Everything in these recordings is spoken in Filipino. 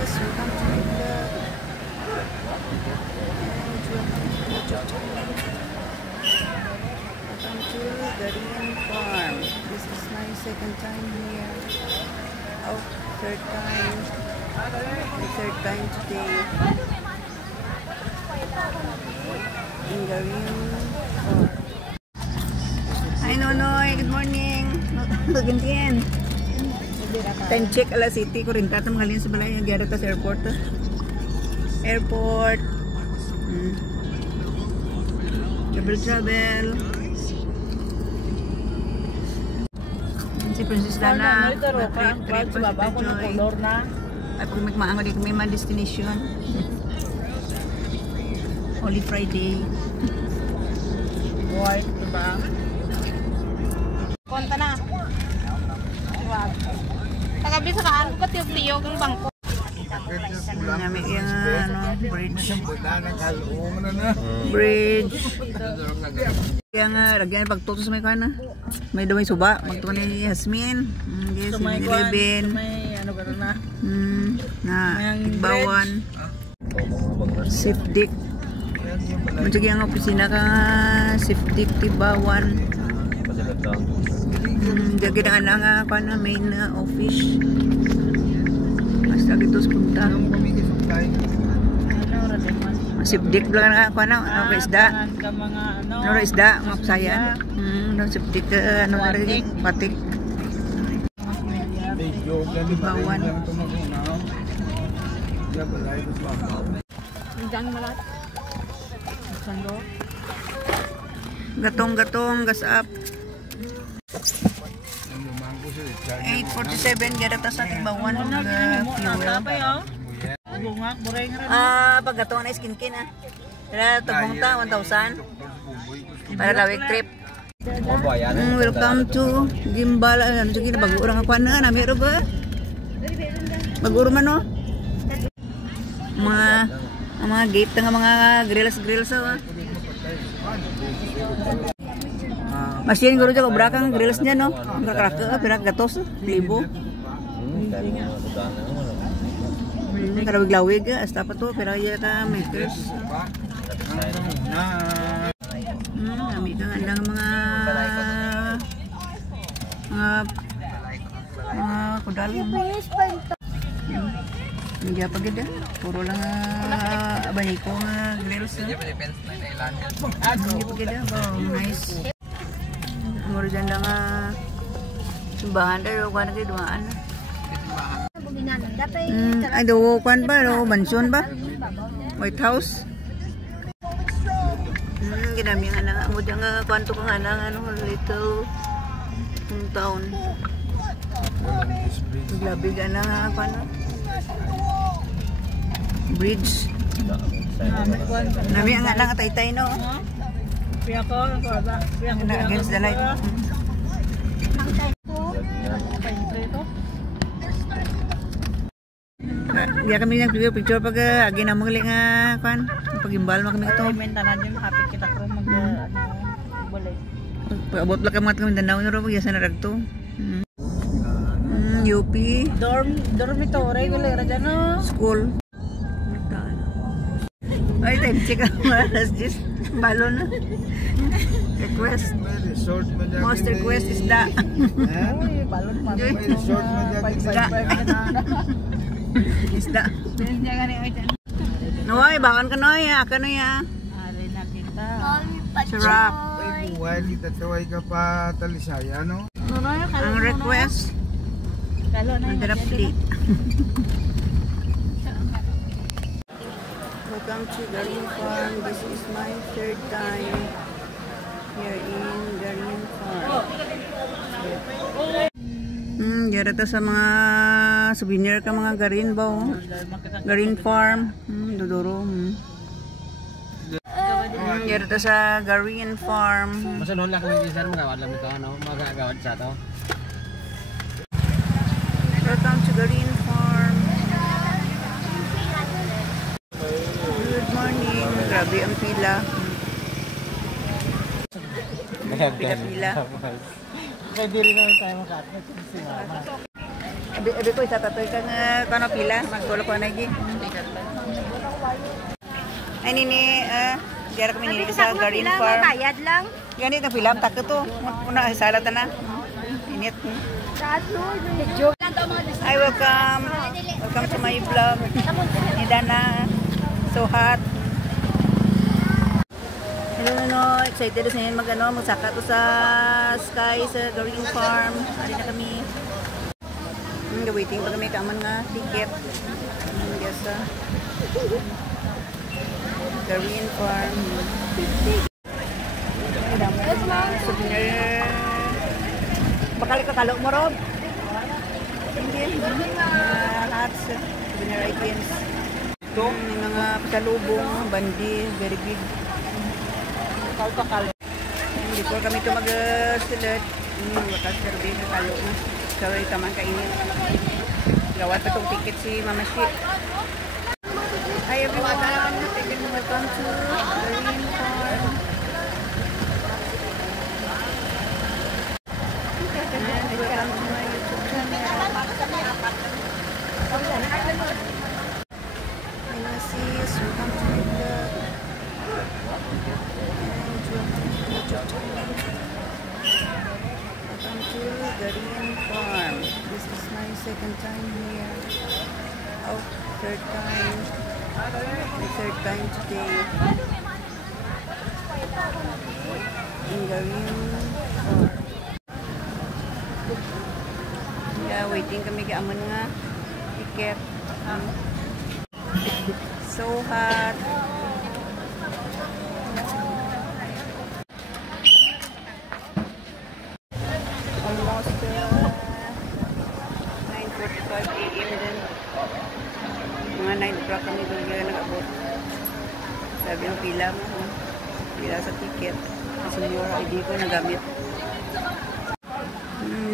guys, welcome to my vlog. Welcome to Garian Farm. This is my second time here. Oh, third time. My third time today. In Garian Farm. Hi Nonoy, good morning. Magandian. Time check alas city ko rin tatam halin sa balay ang gyara ta sa airport. Airport. Travel. Si Princess Dana. Ay pag magmaango di kami man destination. Holy Friday. Boy, diba? Konta na. Tagabi sa kaangkot yung tiyog ng bangko. Nami yung bridge. Yang lagyan pagtutos sa may kana. May damay suba, magtuon ni Hasmin. Yes, may ribbon. May ano ba na? Na Tigbawan. Safdik. Mancig yang opisina ka Safdik Tigbawan. Jadi dengan nga kana main office. Basta gitu punta. Sipdik lang nga kana ano isda. Ano isda mapsayan. No sipdik ano rin batik. Bawan. Gatong gasap. 847 gyud ta sa Tigbawan paggato na skin pero tubong ta 1,000 para lawig trip. Welcome to Gimbal. Ano sige na bagurang ako na nami ro ba baguro man no mga gate nga mga grills Machine guru jago berakang grills nya no, berak berak gatos, libo. Kalau glawig hasta pa to, pero ya ta makers. Kami kang andang mga kudal. Hindi pa gid, puro lang abaniko nga grills. Hindi pa gid, nice. Muro dyan lang simbahan tayo kuha na kayo dumaan ay duwan ba? Mansyon ba? White House? Ginami nga na mo dyan nga kwanto ka nga na little town labig nga na kwanto bridge nami nga lang tay no against the light. Dia kami yang picture pag agi na muli nga kan pagimbal mo kami ito. Mentanan din happy kita kro mag boleh. Abot lang kami Mindanao na ro pag yasa na ragto. UP dormitory gulera dyan no. School. Ay, time check ang malas just balon. Request. Most request is da. Balon pa. Isda. Noy, bakan ka noy. Aka na ya. Ari na kita. Sarap. Buhay kita taway ka pa talisaya no? Ang request. Ang plate. Welcome to Garian Farm. This is my third time here in Garian Farm. Yara ta sa mga souvenir ka mga Garian ba? Garian Farm. Duduro. Yara ta sa Garian Farm. Masa noon lang kung hindi sir magawad lang ito, ano? Magagawad sa ito. Welcome to Garian Farm. Good morning. Grabe ang pila. Pila. Pwede rin naman tayo makatid si mama. Abi ko isa tatoy kang kano pila magtulo ko na gi. Ay nini diara kami nini sa Garden Farm. Bayad lang. Ganit na pila tak to. Una salad na. Init. Hi, welcome. Welcome to my vlog. Ni Dana. So hot. Hello, no. Excited na siya magsaka to sa Sky, sa Garden Farm. Ari na kami. Waiting pa kami kaman nga ticket. Yes, Garden Farm. Souvenir. Bakal ka kalo mo, Rob? Hindi. Lahat sa souvenir items. May mga pasalubong, bandi, very big. Kalo. Before kami ito mag-select, wakas survey na kalo na. Sorry, tamang kainin. Gawat pa itong ticket si Mama Shi. Hi everyone, welcome to Garden Farm. Welcome to my YouTube channel. Hello sis, welcome to my vlog. Welcome to Garden Farm. This is my second time here. Oh, third time. My third time today. In Garden Farm. Yeah, waiting kami kaamon nga ticket. So hot. Almost 9:45 AM din. Mga 9 o'clock kami doon nag-abot. Sabi ng pila mo. Pila sa ticket. Kasi yung ID ko nagamit.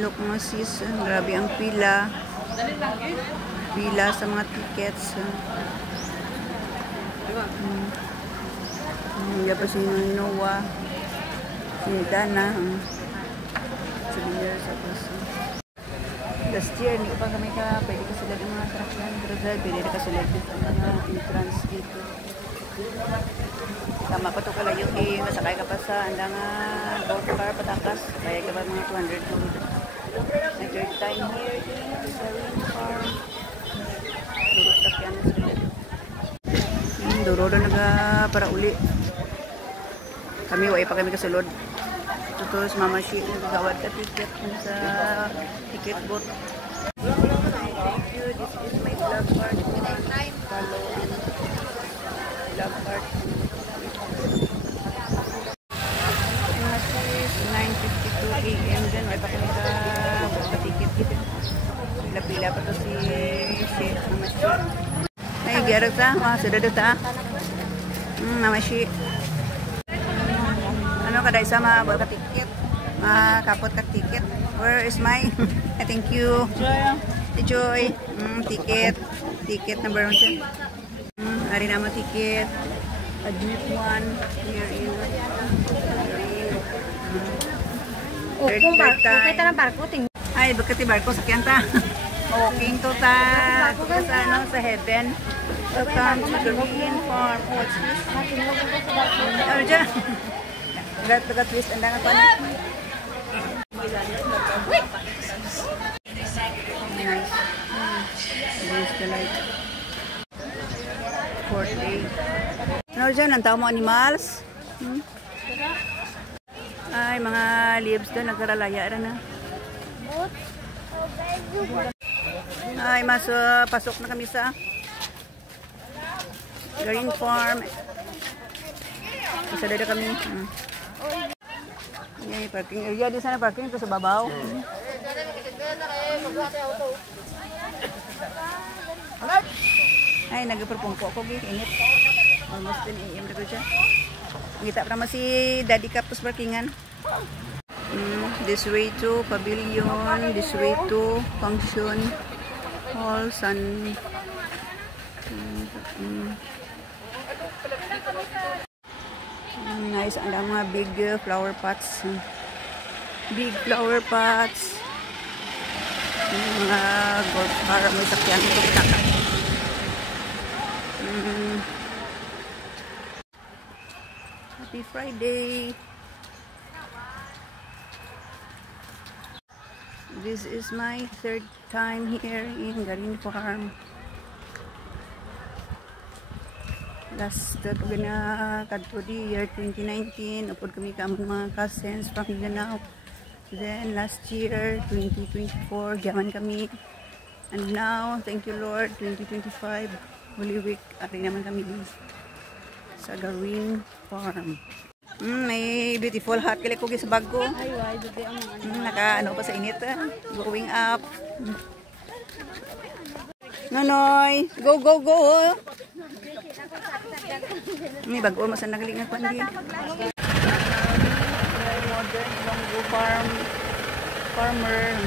Look mo sis. Grabe ang pila. Pila sa mga tickets. Hindi pa si Noah. Si Dana. Souvenir sa puso. Last year, hindi pa kami pwede kasulad ng mga attraction. Pero pwede na kasulad dito ang mga entrance dito. Tama pa ito kalayo. Masakay ka pa sa andang golf car patakas. Kaya ka ba mga 200 gold. My third time here in Garden Farm. Durot tak yan. Durot na para uli. Kami wala pa kami kasulod. Ito sa Mama Shi, nagagawad ka ticket sa ticket booth. Thank you. This is my vlog part. Follow and vlog part. It's 9:52 AM din. May pa kami sa ticket dito. Pila-pila pa to si Mama Shi. Ay, gyara ta. Sudah ta. Mama Shi. Ano kada isa mabuhat ka ticket? Makapot ka ticket. Where is my? Thank you. Joy. Ticket. Ticket number 1 siya. Ari naman ticket. Admit 1. Here in. Third time. Ay, bakit yung barko? Sakyan ta. Walking to ta. Sa heaven. Welcome to Garden Farm. What's this? Ano dyan? Taga-twist ang dangan pa na. Nice. Against the light. 4th day. Ano dyan? Ang tao mo animals? Ay, mga leaves doon. Nagkaralaya na. Ay, pasok na kami sa Garden Farm. Isa dito kami. Yan, parking area. Di sana parking ito sa babaw. Ay, nagperpungko ko. Init. Almost 10 AM na ko siya. Ngita pa naman si Daddy Cactus parkingan. This way to pavilion. This way to function hall. Nice. Ang mga big flower pots. Big flower pots. Yung mga golf car, may sakyan ito kitaka. Happy Friday! This is my third time here in Garin Farm. Last kadto di year 2019, upod kami kamon mga cousins from Mindanao. Then last year 2024, gaman kami. And now, thank you Lord, 2025, Holy Week, ari naman kami din sa Garin Farm. May beautiful hat kali ko sa bag ko. Naka ano pa sa init, going up. Nonoy, go go go. May bago masan nagalingan pa din. Modern Longo farmer.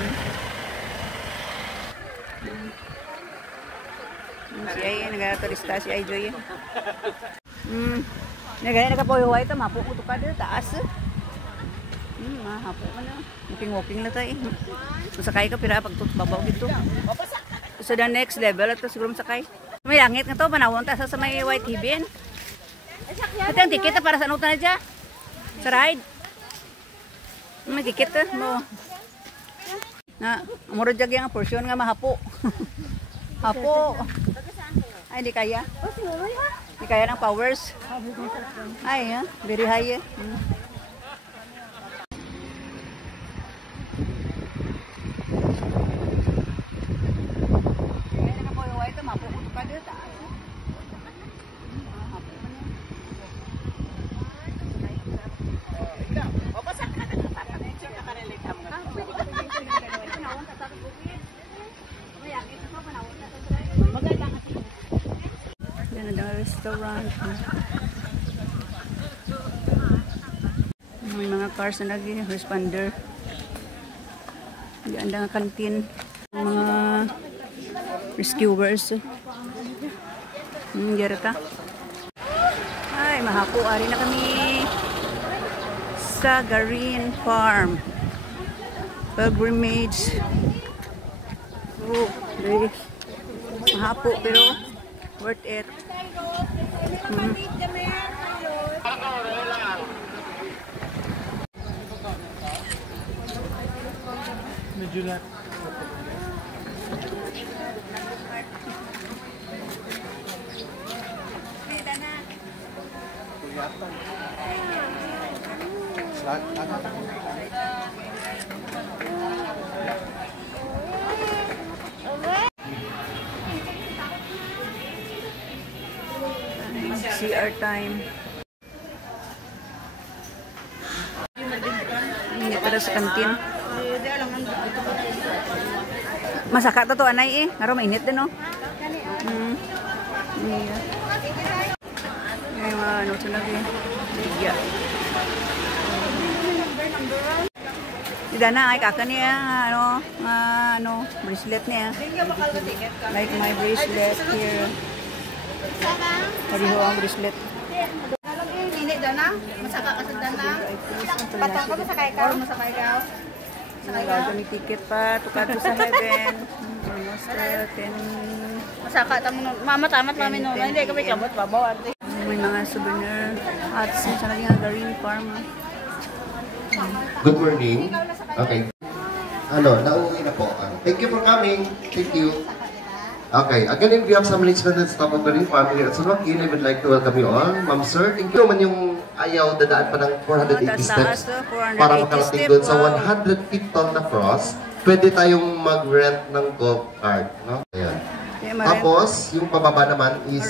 Si ay nagaturista si ay Joy. Nagaya nakapoy-huway ito, mapo ko ka dito, taas. Mahapo ka na. Walking lang tayo. Masakay ka, pira pag babaw dito. So the next level, ito siguro masakay. May langit nga to, panawon ta sa may white hibin. Ito ang ticket para sa ano na dyan? Sa ride. May ticket mo. Na, muro dyan yung portion nga mahapo. Hapo. Ay, di kaya. Di kaya ng powers. Ay, very high eh. Restaurant. May mga cars na lagi, responder. Ganda nga kantin. Mga rescuers. Diyara ka. Ay, mahapo. Ari na kami sa Garin Farm. Pilgrimage. Oh, very mahapo pero worth it. Medyo na. CR time. Ini pada sa kantin. Masaka to anay eh. Ngaro mainit din no. May mga ano ito lagi. Ligya. Hindi na ay kaka niya ano bracelet niya. Like my bracelet here. Pariho ang bracelet. Ini dana, masaka ka sa dana. Patong ka masakay ka. Masakay ka. Nagawag kami ticket pa, tukado sa heaven. Almost 10. Masaka tamo mamatamat mami no. Hindi ka kamot babaw ate. May mga souvenir at sa naging Garin Farm. Good morning. Okay. Nauwi na po. Thank you for coming. Thank you. Okay, again, in behalf of management and staff of Garin Family at Sunokin, I would like to welcome you all. Ma'am, sir, thank you naman yung ayaw dadaan pa ng 480 steps para makarating doon sa 100 feet tall na cross. Pwede tayong mag-rent ng golf cart, no? Ayan. Tapos, yung pababa naman is,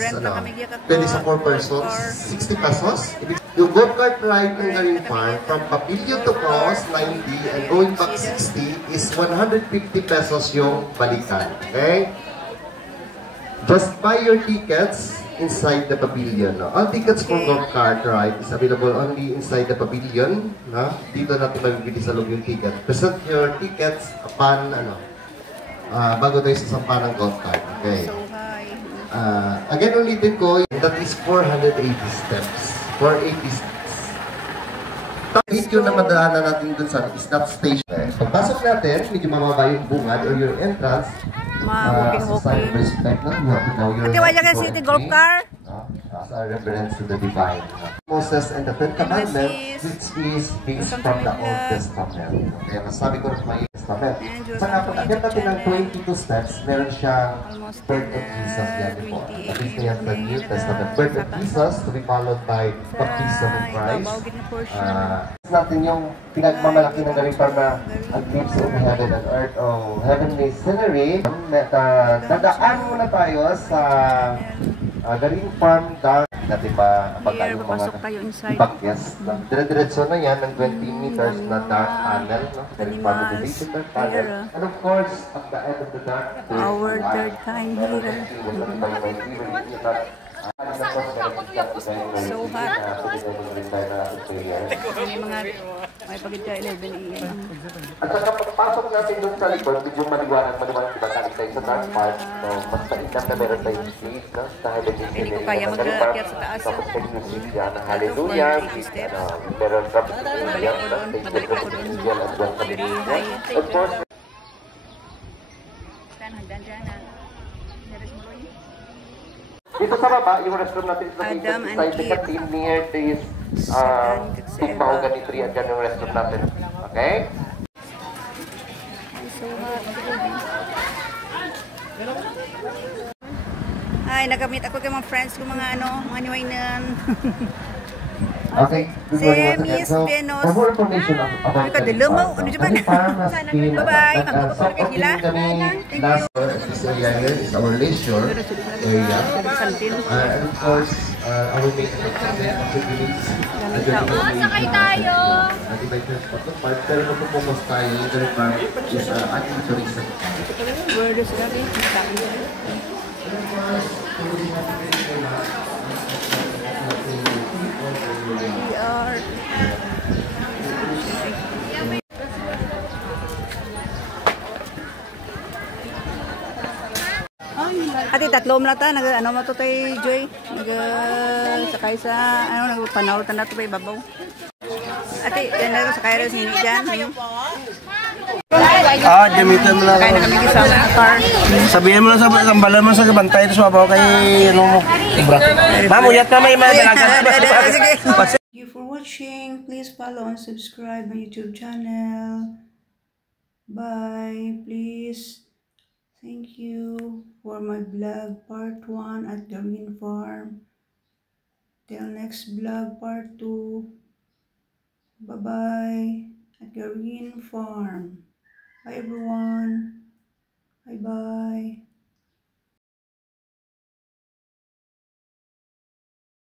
pwede sa 4 persons, 60 pesos. Yung golf cart ride ng Garin Farm, from Pavilion to Cross, 90, and going back 60 is 150 pesos yung balikan, okay? Just buy your tickets inside the pavilion. No? All tickets for golf cart ride is available only inside the pavilion. No? Dito natin mabibili sa loob yung ticket. Present your tickets upon bago tayo sa sampa ng golf cart. Okay. Again, ulitin ko, that is 480 steps. 480 steps. Tapos yung na madaanan natin dun sa is that station. Pagpasok natin, medyo mababa yung bungad or your entrance. As a sign of respect, no? You have to know your Ate, wala ka city golf car? As a reverence to the divine. Moses and the Ten Commandments, which is based from the Old Testament. Kaya masabi ko rin may Testament. Sa napag-agad natin ng 22 steps, meron siyang birth of Jesus yan po. Tapos niya sa New Testament. Birth of Jesus to be followed by baptism of Christ. Natin yung pinagmamalaki ng galing na ang glimpse of heaven and earth o heavenly scenery. Dadaan muna tayo sa Galing Farm natin mapagkaan yung mga ibang guests. Dire-diretso na yan ng 20 meters na dark tunnel. Galing Farm Division dark tunnel. And of course, at the end of the dark our third time here. So hot. May pagod ka 11 a.m. At saka pagpasok natin doon sa likod, medyo maliwanag diba tayo sa dark part. So, mas mainam na meron tayong shade, no? Sa heavenly Hindi ko kaya mag-akyat sa taas. tapos may music yan, hallelujah, meron kapit na yan, Pabalik ako doon. Very high. of course, Hagdan dyan na. dito sa baba, yung restroom natin is Adam located and inside the Kit. canteen near this big mahogany tree. At dyan yung restroom natin. Okay? So hot. Ay, nagamit ako kay mga friends ko, mga mga niwainan. Okay, good morning once again. So, for more information about Galing Farm, Galing Farm has been Bye-bye. last this area here is our leisure area. And of course, our main Sakay tayo! By transport to park, pero mag-focus tayo, Galing Farm is ating tourism. Word is ready. We are Ate, tatlo mo na ta. Ano mo to tayo, Joy? Sakay sa, nagpanaw na to pa ibabaw. Ate, yan na sakay rin sini dyan. Gamitan mo lang. Sakay na kami sa car. Sabihin mo lang sa tambalan mo sa kabantay, tapos mabaw kay ano mo. Mamuyat na may mga dalaga. Thank you for watching. Please follow and subscribe my YouTube channel. Bye. Please. Thank you for my vlog part 1 at Galing Farm. Till next vlog part 2. Bye-bye at Galing Farm. Bye everyone. Bye-bye.